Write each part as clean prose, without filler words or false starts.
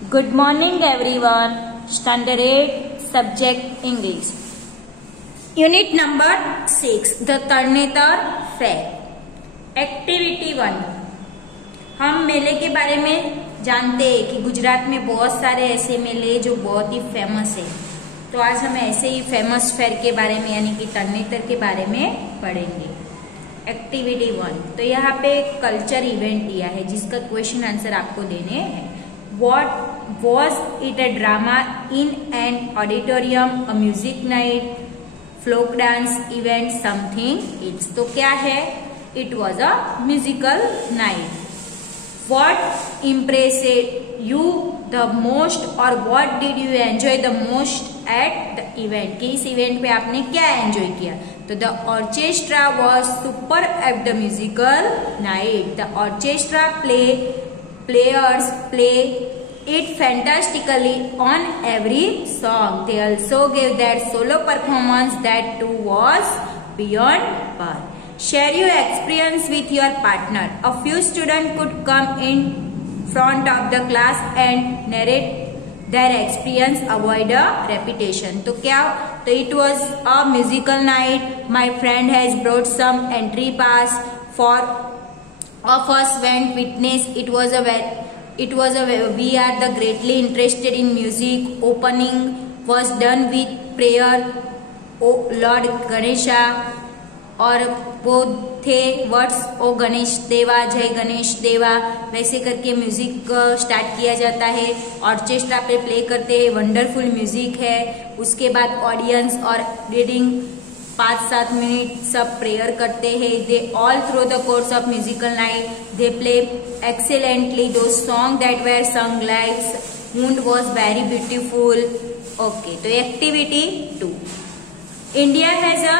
Good morning everyone. Standard 8 subject English. Unit number 6 The Tarnetar Fair. Activity 1. हम मेले के बारे में जानते हैं कि गुजरात में बहुत सारे ऐसे मेले जो बहुत ही फेमस है। तो आज हम ऐसे ही फेमस फेयर के बारे में यानी कि टर्नेटर के बारे में पढ़ेंगे। एक्टिविटी 1. तो यहाँ पे कल्चर इवेंट दिया है जिसका क्वेश्चन आंसर आपको देने हैं। What was it a drama in an auditorium, a music night, folk dance event, something else? तो क्या है? It was a musical night. What impressed you the most or what did you enjoy the most at the event? कि इस event पे आपने क्या enjoy किया? तो the orchestra was super at the musical night. The orchestra players play it fantastically on every song. They also gave that solo performance that too was beyond par. Share your experience with your partner. A few students could come in front of the class and narrate their experience, avoid a repetition. तो क्या? तो it was a musical night. My friend has brought some entry pass for of us went witness. We are the greatly interested in music. Opening was done with prayer. O Lord Ganesha. और वो थे words ओ गणेश देवा, जय गणेश देवा, वैसे करके music start किया जाता है। ऑर्केस्ट्रा पे प्ले करते हैं, वंडरफुल म्यूजिक है। उसके बाद ऑडियंस और रीडिंग 5-7 मिनट सब प्रेयर करते हैं। They all through the course of musical night they play excellently two song that were sung likes mood was very beautiful. Okay, तो activity 2. India has a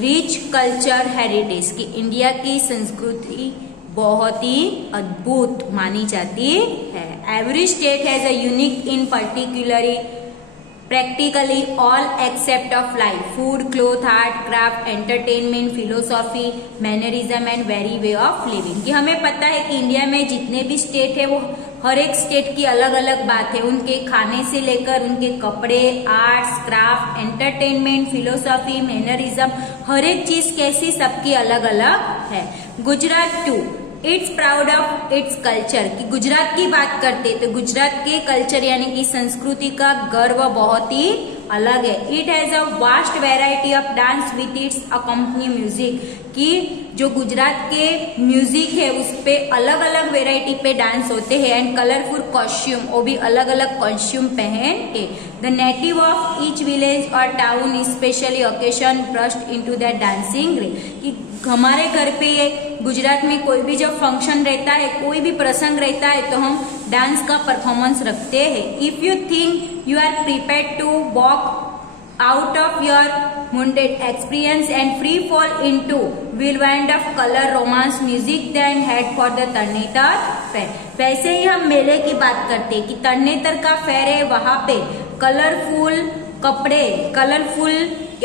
rich culture heritage कि India की संस्कृति बहुत ही अद्भुत मानी जाती है। Every state has a unique in particularly practically all except of life, food, cloth, art, craft, entertainment, philosophy, mannerism and very way of living. कि हमें पता है कि इंडिया में जितने भी स्टेट है वो हर एक स्टेट की अलग अलग बात है। उनके खाने से लेकर उनके कपड़े, arts, craft, entertainment, philosophy, mannerism, हर एक चीज कैसी सबकी अलग अलग है। Gujarat 2. It's proud of its culture कि गुजरात की बात करते तो गुजरात के कल्चर यानी कि संस्कृति का गर्व बहुत ही अलग है। It has a vast variety of dance with its accompany music कि जो गुजरात के म्यूजिक है उस पे अलग अलग वेराइटी पे डांस होते हैं। एंड कलरफुल कॉस्ट्यूम, वो भी अलग अलग कॉस्ट्यूम पहन के। The native of each village और town specially occasion burst into that dancing रे कि हमारे घर पे ये गुजरात में कोई भी जब फंक्शन रहता है, कोई भी प्रसंग रहता है तो हम डांस का परफॉर्मेंस रखते हैं। If you think you are prepared to walk out of your mundane experience and free fall into whirlwind of color, romance, music then head for the Tarnetar Fair. वैसे ही हम मेले की बात करते हैं कि तरनेतर का फेयर है, वहां पे कलरफुल कपड़े, कलरफुल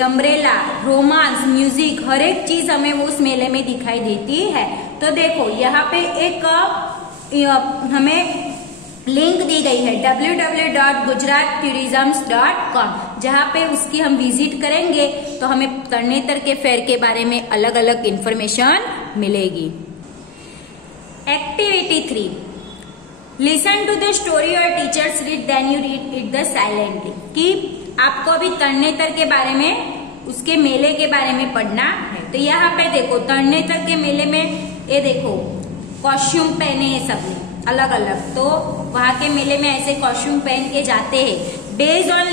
अम्ब्रेला, रोमांस, म्यूजिक, हर एक चीज हमें उस मेले में दिखाई देती है। तो देखो यहाँ पे एक हमें लिंक दी गई है www.gujaratTourism.com जहाँ पे उसकी हम विजिट करेंगे तो हमें तरनेतर के फेयर के बारे में अलग अलग इंफॉर्मेशन मिलेगी। Activity 3. Listen to the story और teachers read then you read it the silently कि आपको अभी तरनेतर के बारे में उसके मेले के बारे में पढ़ना है। तो यहाँ पे देखो तरनेतर के मेले में ये देखो कॉस्ट्यूम पहने हैं सबने अलग अलग, तो वहां के मेले में ऐसे कॉस्ट्यूम पहन के जाते हैं। Based on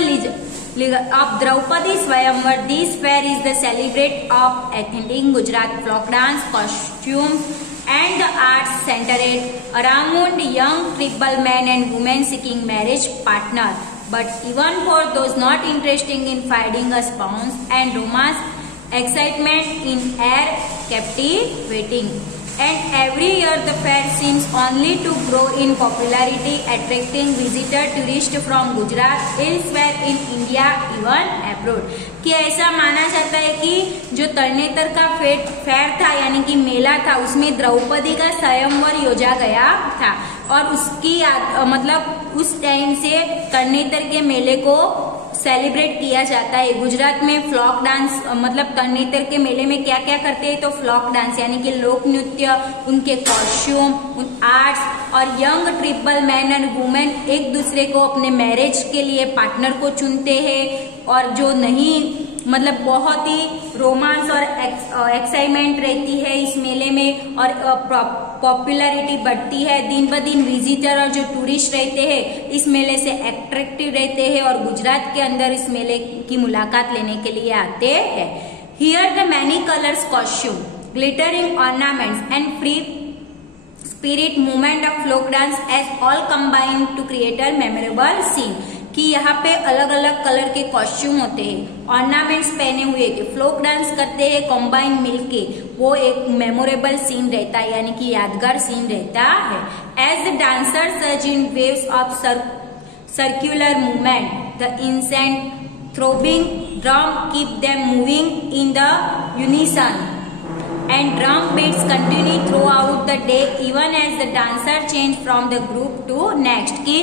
of Draupadi swayamvar this fair is the celebrate of authentic Gujarat folk dance costume and the arts centered around young tribal men and women seeking marriage partner. But even for those not interested in finding a spouse and romance, excitement in air captivating. And every year the fair seems only to grow in popularity, attracting visitor tourists from Gujarat, elsewhere in India, even abroad. कि ऐसा माना जाता है कि जो तरनेतर का fair था यानी कि मेला था उसमें द्रौपदी का स्वयंवर योजा गया था। और उसकी मतलब उस टाइम से तरणेतर के मेले को सेलिब्रेट किया जाता है। गुजरात में फ्लॉक डांस मतलब तरणेतर के मेले में क्या क्या करते हैं, तो फ्लॉक डांस यानी कि लोक नृत्य, उनके कॉस्ट्यूम, आर्ट्स और young triple man and women एक दूसरे को अपने मैरिज के लिए पार्टनर को चुनते हैं। और जो नहीं मतलब बहुत ही रोमांस और एक्साइटमेंट रहती है इस मेले में और पॉपुलैरिटी बढ़ती है। दिन ब दिन विजिटर और जो टूरिस्ट रहते हैं इस मेले से अट्रैक्टिव रहते हैं और गुजरात के अंदर इस मेले की मुलाकात लेने के लिए आते हैं। Here the many colours costume, glittering ornaments and free spirit movement of folk dance as all combined to create a memorable scene, कि यहाँ पे अलग अलग कलर के कॉस्ट्यूम होते हैं, ऑर्नामेंट्स पहने हुए के फ्लोक डांस करते हैं कॉम्बाइन मिलके, वो एक मेमोरेबल सीन रहता है यानी कि यादगार सीन रहता है। As the dancers surge in waves of circular movement, the incessant throbbing drum keep them moving in the unison and drum beats continue throughout the day even as the dancer change from the group to next, कि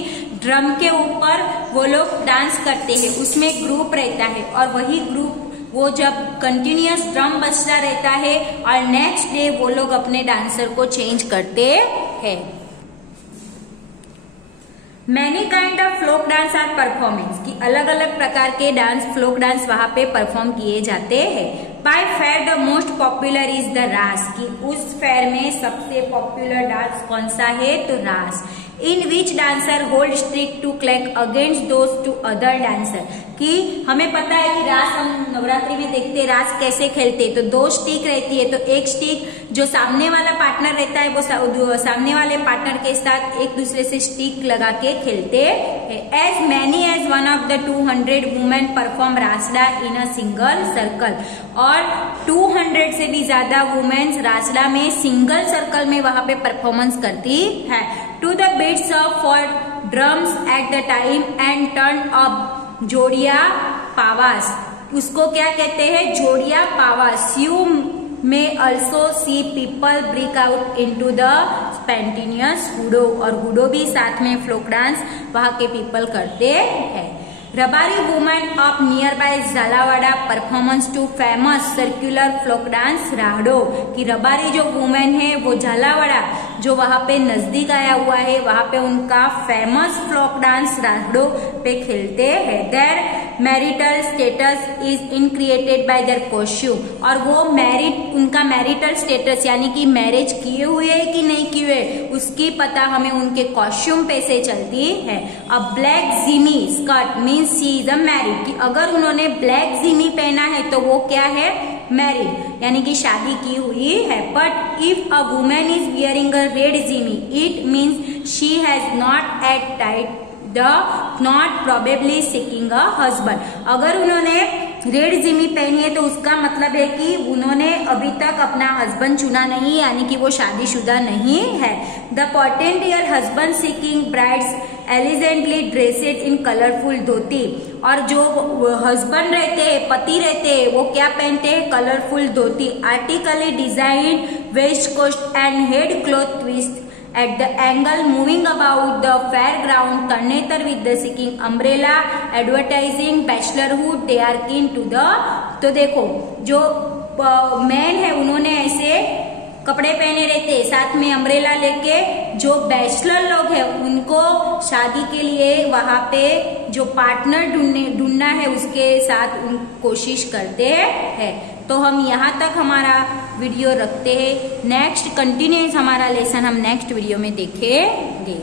drum के ऊपर वो लोग dance करते हैं, उसमें group रहता है और वही ग्रुप वो जब कंटिन्यूअस ड्रम बजता रहता है और नेक्स्ट डे वो लोग अपने डांसर को चेंज करते हैं। Many kind of folk dance are performance, की अलग अलग प्रकार के डांस फ्लोक डांस वहां पे परफॉर्म किए जाते हैं। Bye fair the most popular is the रास, की उस फेयर में सबसे पॉपुलर डांस कौन सा है, तो raas. In which dancer hold stick to clack against those two other dancer, कि हमें पता है कि रास हम नवरात्रि में देखते हैं रास कैसे खेलते, तो 2 स्टिक रहती है, तो एक स्टिक जो सामने वाला पार्टनर रहता है वो सामने वाले पार्टनर के साथ एक दूसरे से स्टिक लगा के खेलते हैं। As many as 1 of the 200 women perform raasda in a single circle, और 200 से भी ज्यादा वुमेन्स रासड़ा में सिंगल सर्कल में वहां पे परफॉर्मेंस करती है। To the beats of four drums at the time and turn up jodiya pavas, उसको क्या कहते हैं, jodiya pavas. You may also see people break out into the spontaneous hudo, और हुडो भी साथ में फ्लोक डांस वहां के पीपल करते हैं। Rabari women of near by Jhalawada performance to famous circular folk dance rahdo, कि रबारी जो वुमेन है वो झालावाड़ा जो वहां पे नजदीक आया हुआ है वहां पे उनका फेमस फ्लोक डांस राहडो पे खेलते हैं। Their marital status is indicated by their costume, और वो उनका मैरिटल स्टेटस यानी कि मैरिज किए हुए है कि नहीं किए हुए उसकी पता हमें उनके कॉस्ट्यूम पे से चलती है। अब black Jimmy skirt means she is a married, कि अगर उन्होंने ब्लैक जिमी पहना है तो वो क्या है, मैरिड यानी कि शादी की हुई है। But if a women is wearing a red Jimmy it means she has not at tight the not probably seeking a husband, अगर उन्होंने रेड जिमी पहनी है तो उसका मतलब है कि उन्होंने अभी तक अपना हस्बैंड चुना नहीं यानी कि वो शादीशुदा नहीं है। The portent year husband seeking brides elegantly dressed in colourful dhoti, और जो हस्बैंड रहते हैं पति रहते हैं वो क्या पहनते हैं, colourful dhoti, artistically design waistcoat and head cloth twist at the angle moving about the fairground, Tarnetar with the seeking umbrella, advertising bachelorhood, they are keen to the, तो देखो जो मैन है उन्होंने ऐसे कपड़े पहने रहते साथ में अम्ब्रेला लेके, जो बैचलर लोग हैं उनको शादी के लिए वहां पे जो पार्टनर ढूंढना है उसके साथ कोशिश करते हैं। तो हम यहाँ तक हमारा वीडियो रखते हैं, नेक्स्ट कंटिन्यूस हमारा लेसन हम नेक्स्ट वीडियो में देखेंगे।